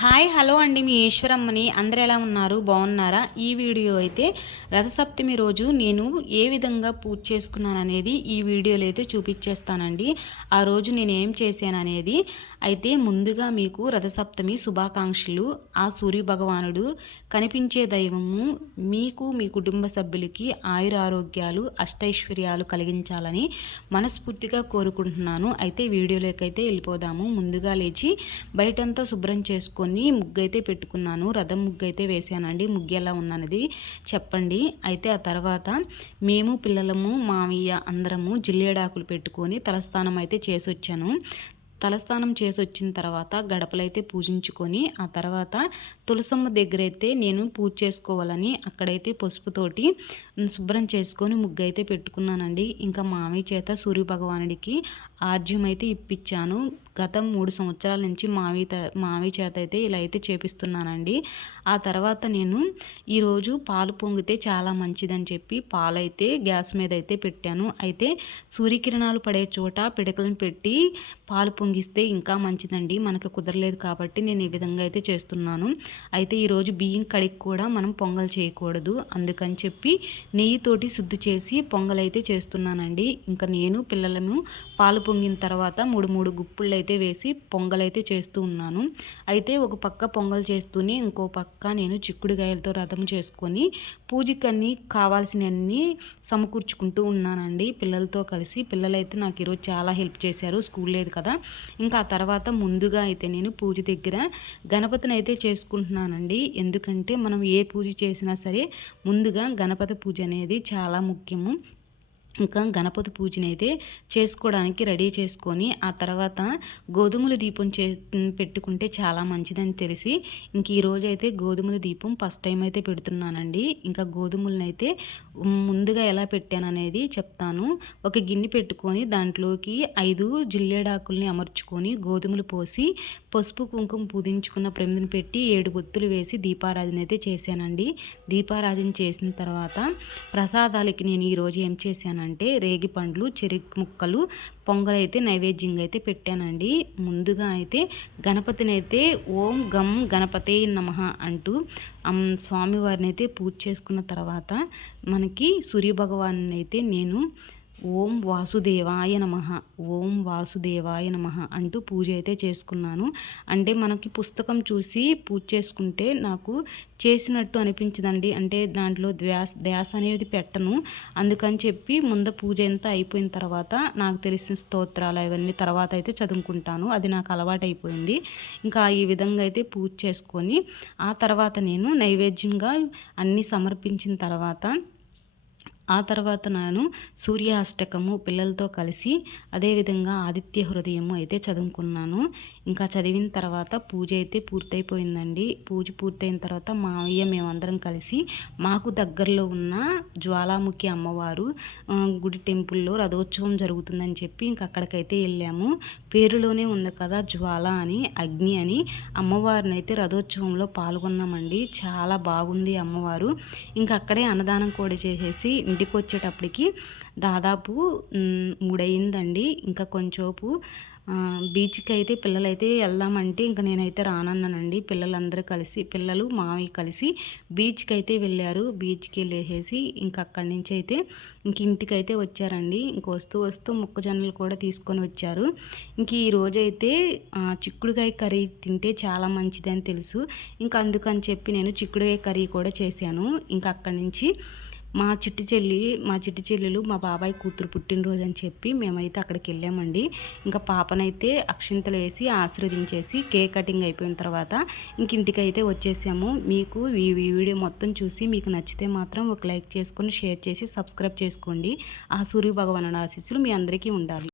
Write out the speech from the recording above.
Hi hello అండి, మీ ఈశ్వరమ్మని. అందరు ఎలా ఉన్నారు? బాగున్నారా? ఈ వీడియో అయితే రథసప్తమి రోజు నేను ఏ విధంగా పూజ చేసుకున్నాను అనేది ఈ వీడియోలో అయితే చూపించేస్తానండి. ఆ రోజు నేను ఏం చేశాను అనేది అయితే ముందుగా మీకు రథసప్తమి శుభాకాంక్షలు. ఆ సూర్య భగవానుడు కనిపించే దైవము మీకు మీ కుటుంబ సభ్యులకి ఆయురారోగ్యాలు అష్టైశ్వర్యాలు కలిగించాలని మనస్ఫూర్తిగా కోరుకుంటున్నాను. అయితే వీడియోలోకి అయితే వెళ్ళిపోదాము. ముందుగా లేచి బయటంతా శుభ్రం చేసుకొని ముగ్గు అయితే పెట్టుకున్నాను. రథం ముగ్గు అయితే వేసానండి. ముగ్గు ఎలా ఉన్నది చెప్పండి. అయితే ఆ తర్వాత మేము పిల్లలము మామయ్య అందరము జిల్లేడాకులు పెట్టుకొని తలస్నానం అయితే చేసి వచ్చాను. తలస్నానం చేసి వచ్చిన తర్వాత గడపలైతే పూజించుకొని ఆ తర్వాత తులసమ్మ దగ్గర అయితే నేను పూజ చేసుకోవాలని అక్కడైతే పసుపుతోటి శుభ్రం చేసుకొని ముగ్గు అయితే పెట్టుకున్నానండి. ఇంకా మామయ్య చేత సూర్య భగవానుడికి ఆర్జ్యం అయితే ఇప్పించాను. గత 3 సంవత్సరాల నుంచి మామయ్య చేత అయితే ఇలా అయితే చేపిస్తున్నానండి. ఆ తర్వాత నేను ఈరోజు పాలు పొంగితే చాలా మంచిదని చెప్పి పాలైతే గ్యాస్ మీద అయితే పెట్టాను. అయితే సూర్యకిరణాలు పడే చోట పిడకలను పెట్టి పాలు పొంగిస్తే ఇంకా మంచిదండి. మనకు కుదరలేదు కాబట్టి నేను ఈ విధంగా అయితే చేస్తున్నాను. అయితే ఈరోజు బియ్యం కడిగి కూడా మనం పొంగల్ చేయకూడదు. అందుకని చెప్పి నెయ్యితోటి శుద్ధి చేసి పొంగల్ అయితే చేస్తున్నానండి. ఇంకా నేను పిల్లలను పాలు పొంగిన తర్వాత 3 గుప్పుళ్ళు అయితే వేసి పొంగల్ అయితే చేస్తూ ఉన్నాను. అయితే ఒక పక్క పొంగల్ చేస్తూనే ఇంకో పక్క నేను చిక్కుడుకాయలతో రథం చేసుకొని పూజకన్నీ కావాల్సినవన్నీ సమకూర్చుకుంటూ ఉన్నానండి పిల్లలతో కలిసి. పిల్లలైతే నాకు ఈరోజు చాలా హెల్ప్ చేశారు, స్కూల్ లేదు కదా. ఇంకా ఆ తర్వాత ముందుగా అయితే నేను పూజ దగ్గర గణపతిని అయితే చేసుకుంటున్నానండి. ఎందుకంటే మనం ఏ పూజ చేసినా సరే ముందుగా గణపతి పూజ అనేది చాలా ముఖ్యము. ఇంకా గణపతి పూజని అయితే చేసుకోవడానికి రెడీ చేసుకొని ఆ తర్వాత గోధుమల దీపం పెట్టుకుంటే చాలా మంచిదని తెలిసి ఇంక ఈరోజు అయితే గోధుమల దీపం ఫస్ట్ టైం అయితే పెడుతున్నానండి. ఇంకా గోధుమలను అయితే ముందుగా ఎలా పెట్టాను అనేది చెప్తాను. ఒక గిన్నె పెట్టుకొని దాంట్లోకి 5 జిల్లేడాకుల్ని అమర్చుకొని గోధుమలు పోసి పసుపు కుంకుమ పూజించుకున్న ప్రమిదిని పెట్టి 7 బొత్తులు వేసి దీపారాధన అయితే చేశానండి. దీపారాధన చేసిన తర్వాత ప్రసాదాలకి నేను ఈరోజు ఏం చేశానంటే రేగి పండ్లు, చెరుకు ముక్కలు, పొంగలైతే నైవేద్యంగా అయితే పెట్టానండి. ముందుగా అయితే గణపతిని అయితే ఓం గం గణపతే నమః అంటూ స్వామివారిని అయితే పూజ చేసుకున్న తర్వాత మనకి సూర్యభగవాన్ అయితే నేను ఓం వాసుదేవాయ నమః, ఓం వాసుదేవాయ నమః అంటూ పూజ అయితే చేసుకున్నాను. అంటే మనకి పుస్తకం చూసి పూజ చేసుకుంటే నాకు చేసినట్టు అనిపించదండి. అంటే దాంట్లో ధ్యాస అనేది పెట్టను. అందుకని చెప్పి ముందు పూజ అంతా అయిపోయిన తర్వాత నాకు తెలిసిన స్తోత్రాలు అవన్నీ తర్వాత అయితే చదువుకుంటాను. అది నాకు అలవాటు అయిపోయింది. ఇంకా ఈ విధంగా అయితే పూజ చేసుకొని ఆ తర్వాత నేను నైవేద్యంగా అన్నీ సమర్పించిన తర్వాత నేను సూర్యాష్టకము పిల్లలతో కలిసి అదేవిధంగా ఆదిత్య హృదయము అయితే చదువుకున్నాను. ఇంకా చదివిన తర్వాత పూజ అయితే పూర్తయిపోయిందండి. పూజ పూర్తయిన తర్వాత మావయ్య మేమందరం కలిసి మాకు దగ్గరలో ఉన్న జ్వాలాముఖి అమ్మవారు గుడి టెంపుల్లో రథోత్సవం జరుగుతుందని చెప్పి ఇంక అక్కడికైతే వెళ్ళాము. పేరులోనే ఉంది కదా జ్వాల అని, అగ్ని అని. అమ్మవారిని అయితే రథోత్సవంలో పాల్గొన్నామండి. చాలా బాగుంది అమ్మవారు. ఇంకా అక్కడే అన్నదానం కూడా చేసేసి ఇంటికి వచ్చేటప్పటికి దాదాపు 3 అయిందండి. ఇంకా కొంచెంసేపు బీచ్కి అయితే పిల్లలైతే వెళ్దామంటే ఇంకా నేనైతే రానన్నానండి. పిల్లలందరూ కలిసి పిల్లలు మామయ్య కలిసి బీచ్కి అయితే వెళ్ళారు. బీచ్కి వెళ్ళేసి ఇంకా అక్కడి నుంచి అయితే ఇంటికైతే వచ్చారండి. ఇంక వస్తూ మొక్కజొన్నలు కూడా తీసుకొని వచ్చారు. ఇంక ఈరోజు అయితే చిక్కుడుకాయ కర్రీ తింటే చాలా మంచిది అని తెలుసు. ఇంకా అందుకని చెప్పి నేను చిక్కుడుకాయ కర్రీ కూడా చేశాను. ఇంకా అక్కడి నుంచి మా చిట్టి చెల్లెలు మా బాబాయ్ కూతురు పుట్టినరోజు అని చెప్పి మేమైతే అక్కడికి వెళ్ళామండి. ఇంకా పాపనైతే అక్షింతలు వేసి ఆశీర్వదించేసి కేక్ కటింగ్ అయిపోయిన తర్వాత ఇంటికి అయితే వచ్చేసాము. మీకు ఈ వీడియో మొత్తం చూసి మీకు నచ్చితే మాత్రం ఒక లైక్ చేసుకొని షేర్ చేసి సబ్స్క్రైబ్ చేసుకోండి. ఆ సూర్య భగవానుడి ఆశీస్సులు మీ అందరికీ ఉండాలి.